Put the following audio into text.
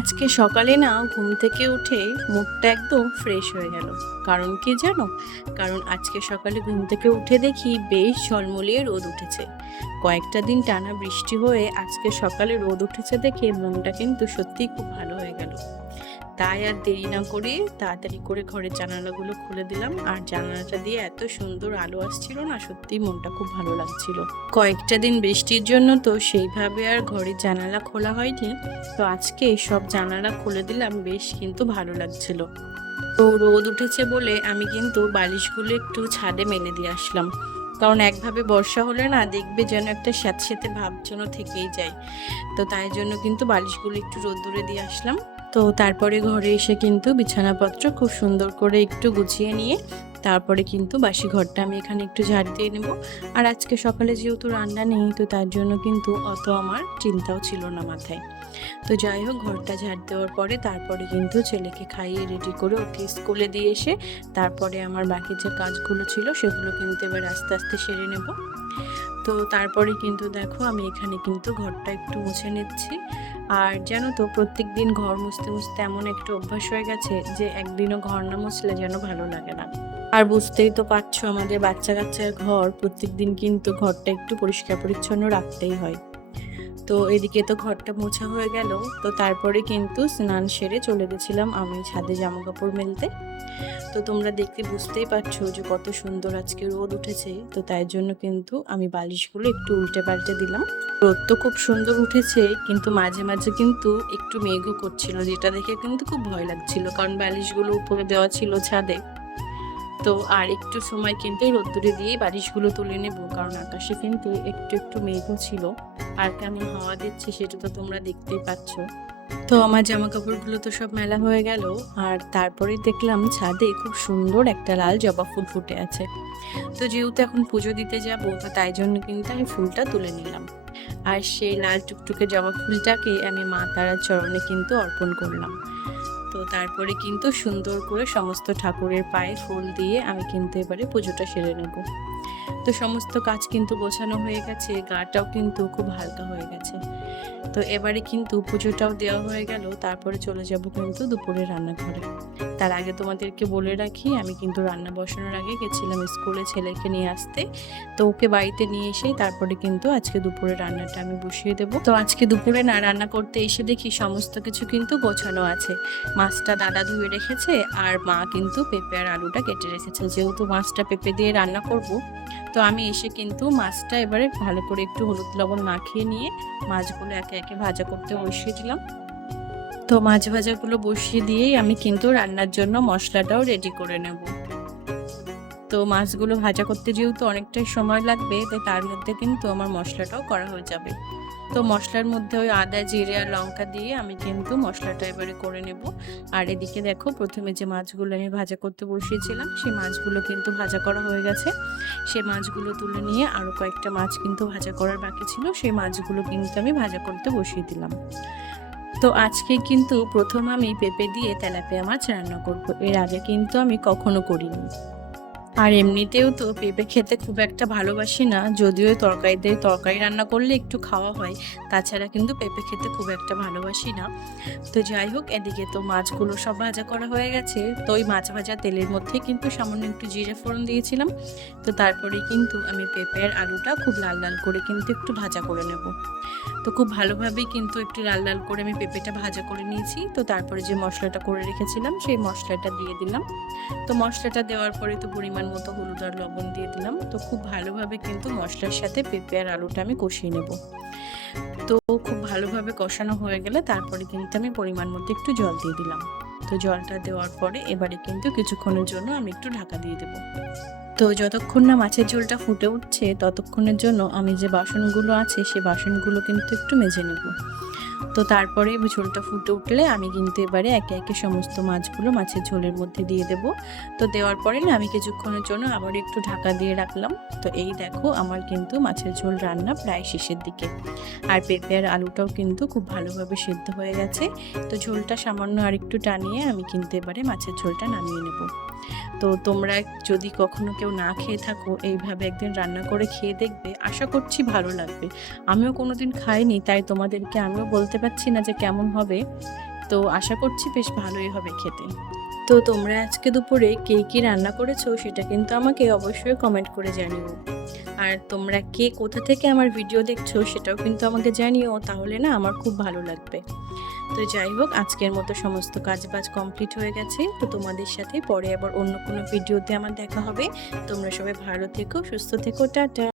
আজকে সকালে না ঘুম থেকে উঠে মুখটা একদম ফ্রেশ হয়ে গেল। কারণ কি জানো? কারণ আজকে সকালে ঘুম থেকে উঠে দেখি বেশ ঝলমলিয়ে রোদ উঠেছে। কয়েকটা দিন টানা বৃষ্টি হয়ে আজকে সকালে রোদ উঠেছে দেখে মনটা কিন্তু সত্যিই খুব ভালো হয়ে গেল। তাই আর দেরি না করে তাড়াতাড়ি করে ঘরের জানালাগুলো খুলে দিলাম, আর জানালাটা দিয়ে এত সুন্দর আলো আসছিল না, সত্যি মনটা খুব ভালো লাগছিল। কয়েকটা দিন বৃষ্টির জন্য তো সেইভাবে আর ঘরের জানালা খোলা হয়নি, তো আজকে সব জানালা খুলে দিলাম, বেশ কিন্তু ভালো লাগছিল। তো রোদ উঠেছে বলে আমি কিন্তু বালিশগুলো একটু ছাদে মেলে দিয়ে আসলাম, কারণ একভাবে বর্ষা হলে না দেখবে যেন একটা স্যাঁতস্যাঁতে ভাব যেন থেকেই যায়। তো তাই জন্য কিন্তু বালিশগুলো একটু রোদ্দুরে দিয়ে আসলাম। তো তারপরে ঘরে এসে কিন্তু বিছানাপত্র খুব সুন্দর করে একটু গুছিয়ে নিয়ে তারপরে কিন্তু বাসি ঘরটা আমি এখানে একটু ঝাড় দিয়ে নেব। আর আজকে সকালে যেহেতু রান্না নেই, তো তার জন্য কিন্তু অত আমার চিন্তাও ছিল না মাথায়। তো যাই হোক, ঘরটা ঝাড় দেওয়ার পরে তারপরে কিন্তু ছেলেকে খাইয়ে রেডি করে ওকে স্কুলে দিয়ে এসে তারপরে আমার বাকি যে কাজগুলো ছিল সেগুলো কিন্তু এবার আস্তে আস্তে সেরে নেব। তো তারপরে কিন্তু দেখো আমি এখানে কিন্তু ঘরটা একটু মুছে নিচ্ছি। আর জানো তো, প্রত্যেক দিন ঘর মুছতে মুছতে এমন একটা অভ্যাস হয়ে গেছে যে একদিনও ঘর না মুছলে যেন ভালো লাগে না। আর বুঝতেই তো পারছো, আমাদের বাচ্চা কাচ্চার ঘর প্রত্যেক দিন কিন্তু ঘরটা একটু পরিষ্কার পরিচ্ছন্ন রাখতেই হয়। তো এদিকে তো ঘরটা মোছা হয়ে গেল। তো তারপরে কিন্তু স্নান সেরে চলে গেছিলাম আমি ছাদে জামা কাপড় মেলতে। তো তোমরা দেখতে বুঝতেই পারছো যে কত সুন্দর আজকে রোদ উঠেছে, তো তাই জন্য কিন্তু আমি বালিশগুলো একটু উল্টে পাল্টে দিলাম। রোদ তো খুব সুন্দর উঠেছে, কিন্তু মাঝে মাঝে কিন্তু একটু মেঘও করছিল, যেটা দেখে কিন্তু খুব ভয় লাগছিল, কারণ বালিশগুলো উপরে দেওয়া ছিল ছাদে। তো আর একটু সময় কিন্তু এই রোদ্দুরে দিয়েই বালিশগুলো তুলে নেব, কারণ আকাশে কিন্তু একটু একটু মেঘও ছিল। আর কেমন হাওয়া দিচ্ছে সেটা তো তোমরা দেখতেই পাচ্ছ। তো আমার জামা কাপড়গুলো তো সব মেলা হয়ে গেল, আর তারপরে দেখলাম ছাদে খুব সুন্দর একটা লাল জবা ফুল ফুটে আছে। তো যেহেতু এখন পুজো দিতে যাব, তো তাই জন্য কিন্তু আমি ফুলটা তুলে নিলাম। আর সেই লাল টুকটুকে জবা ফুলটাকে আমি মা তারার চরণে কিন্তু অর্পণ করলাম। তো তারপরে কিন্তু সুন্দর করে সমস্ত ঠাকুরের পায়ে ফুল দিয়ে আমি কিন্তু এবারে পুজোটা সেরে নেব। তো সমস্ত কাজ কিন্তু গোছানো হয়ে গেছে, গাটাও কিন্তু খুব হালকা হয়ে গেছে। তো এবারে কিন্তু পুজোটাও দেওয়া হয়ে গেল, তারপরে চলে যাব কিন্তু দুপুরে রান্নাঘরে। তার আগে তোমাদেরকে বলে রাখি, আমি কিন্তু রান্না বসানোর আগে গেছিলাম স্কুলে ছেলেকে নিয়ে আসতে। তো ওকে বাড়িতে নিয়ে এসেই তারপরে কিন্তু আজকে দুপুরে রান্নাটা আমি বসিয়ে দেবো। তো আজকে দুপুরে না রান্না করতে এসে দেখি সমস্ত কিছু কিন্তু গোছানো আছে। মাছটা দাদা ধুয়ে রেখেছে, আর মা কিন্তু পেঁপে আর আলুটা কেটে রেখেছে। যেহেতু মাছটা পেঁপে দিয়ে রান্না করব, তো আমি এসে কিন্তু মাছটা এবারে ভালো করে একটু হলুদ লবণ মাখিয়ে নিয়ে মাছগুলো একে একে ভাজা করতে বসিয়ে দিলাম। তো মাছ ভাজাগুলো বসিয়ে দিয়েই আমি কিন্তু রান্নার জন্য মশলাটাও রেডি করে নেব। তো মাছগুলো ভাজা করতে যেহেতু অনেকটাই সময় লাগবে, তাই তার মধ্যে কিন্তু আমার মশলাটাও করা হয়ে যাবে। তো মশলার মধ্যে ওই আদা জিরে আর লঙ্কা দিয়ে আমি কিন্তু মশলাটা এবারে করে নেব। আর এদিকে দেখো, প্রথমে যে মাছগুলো আমি ভাজা করতে বসিয়েছিলাম সেই মাছগুলো কিন্তু ভাজা করা হয়ে গেছে। সেই মাছগুলো তুলে নিয়ে আরও কয়েকটা মাছ কিন্তু ভাজা করার বাকি ছিল, সেই মাছগুলো কিন্তু আমি ভাজা করতে বসিয়ে দিলাম। তো আজকে কিন্তু প্রথম আমি পেঁপে দিয়ে তেলাপিয়া মাছ রান্না করব, এর আগে কিন্তু আমি কখনো করিনি। আর এমনিতেও তো পেঁপে খেতে খুব একটা ভালোবাসি না, যদিও তরকারি রান্না করলে একটু খাওয়া হয়, তাছাড়া কিন্তু পেঁপে খেতে খুব একটা ভালোবাসি না। তো যাই হোক, এদিকে তো মাছগুলো সব ভাজা করা হয়ে গেছে। তো ওই মাছ ভাজা তেলের মধ্যে কিন্তু সামান্য একটু জিরে ফোড়ন দিয়েছিলাম। তো তারপরে কিন্তু আমি পেঁপে আর আলুটা খুব লাল লাল করে কিন্তু একটু ভাজা করে নেব। তো খুব ভালোভাবেই কিন্তু একটু লাল লাল করে আমি পেঁপেটা ভাজা করে নিয়েছি। তো তারপরে যে মশলাটা করে রেখেছিলাম সেই মশলাটা দিয়ে দিলাম। তো মশলাটা দেওয়ার পরে তো পরিমাণ মতো হলুদ আর লবণ দিয়ে দিলাম। তো খুব ভালোভাবে কিন্তু মশলার সাথে পেঁপে আর আলুটা আমি কষিয়ে নেব। তো খুব ভালোভাবে কষানো হয়ে গেলে তারপরে কিন্তু আমি পরিমাণ মতো একটু জল দিয়ে দিলাম। তো জলটা দেওয়ার পরে এবারে কিন্তু কিছুক্ষণের জন্য আমি একটু ঢাকা দিয়ে দেবো। তো যতক্ষণ না মাছের ঝোলটা ফুটে উঠছে, ততক্ষণের জন্য আমি যে বাসনগুলো আছে সেই বাসনগুলো কিন্তু একটু মেজে নেব। তো তারপরে ঝোলটা ফুটে উঠলে আমি কিন্তু এবারে একে একে সমস্ত মাছগুলো মাছের ঝোলের মধ্যে দিয়ে দেব। তো দেওয়ার পরে না আমি কিছুক্ষণের জন্য আবার একটু ঢাকা দিয়ে রাখলাম। তো এই দেখো, আমার কিন্তু মাছের ঝোল রান্না প্রায় শেষের দিকে। আর পেঁপে আর আলুটাও কিন্তু খুব ভালোভাবে সিদ্ধ হয়ে গেছে। তো ঝোলটা সামান্য আর একটু টানিয়ে আমি কিন্তু এবারে মাছের ঝোলটা নামিয়ে নেব। তো তোমরা যদি কখনো কেউ না খেয়ে থাকো, এইভাবে একদিন রান্না করে খেয়ে দেখবে, আশা করছি ভালো লাগবে। আমিও কোনোদিন খাইনি, তাই তোমাদেরকে আমিও বলতে পারছি না যে কেমন হবে, তো আশা করছি বেশ ভালোই হবে খেতে। তো তোমরা আজকে দুপুরে কে কী রান্না করেছো সেটা কিন্তু আমাকে অবশ্যই কমেন্ট করে জানিও। আর তোমরা কে কোথা থেকে আমার ভিডিও দেখছো সেটাও কিন্তু আমাকে জানিও, তাহলে না আমার খুব ভালো লাগবে। তো যাই হোক, আজকের মতো সমস্ত কাজবাজ কমপ্লিট হয়ে গেছে। তো তোমাদের সাথে পরে আবার অন্য কোনো ভিডিওতে আমার দেখা হবে। তোমরা সবাই ভালো থেকো, সুস্থ থেকো, টাটা।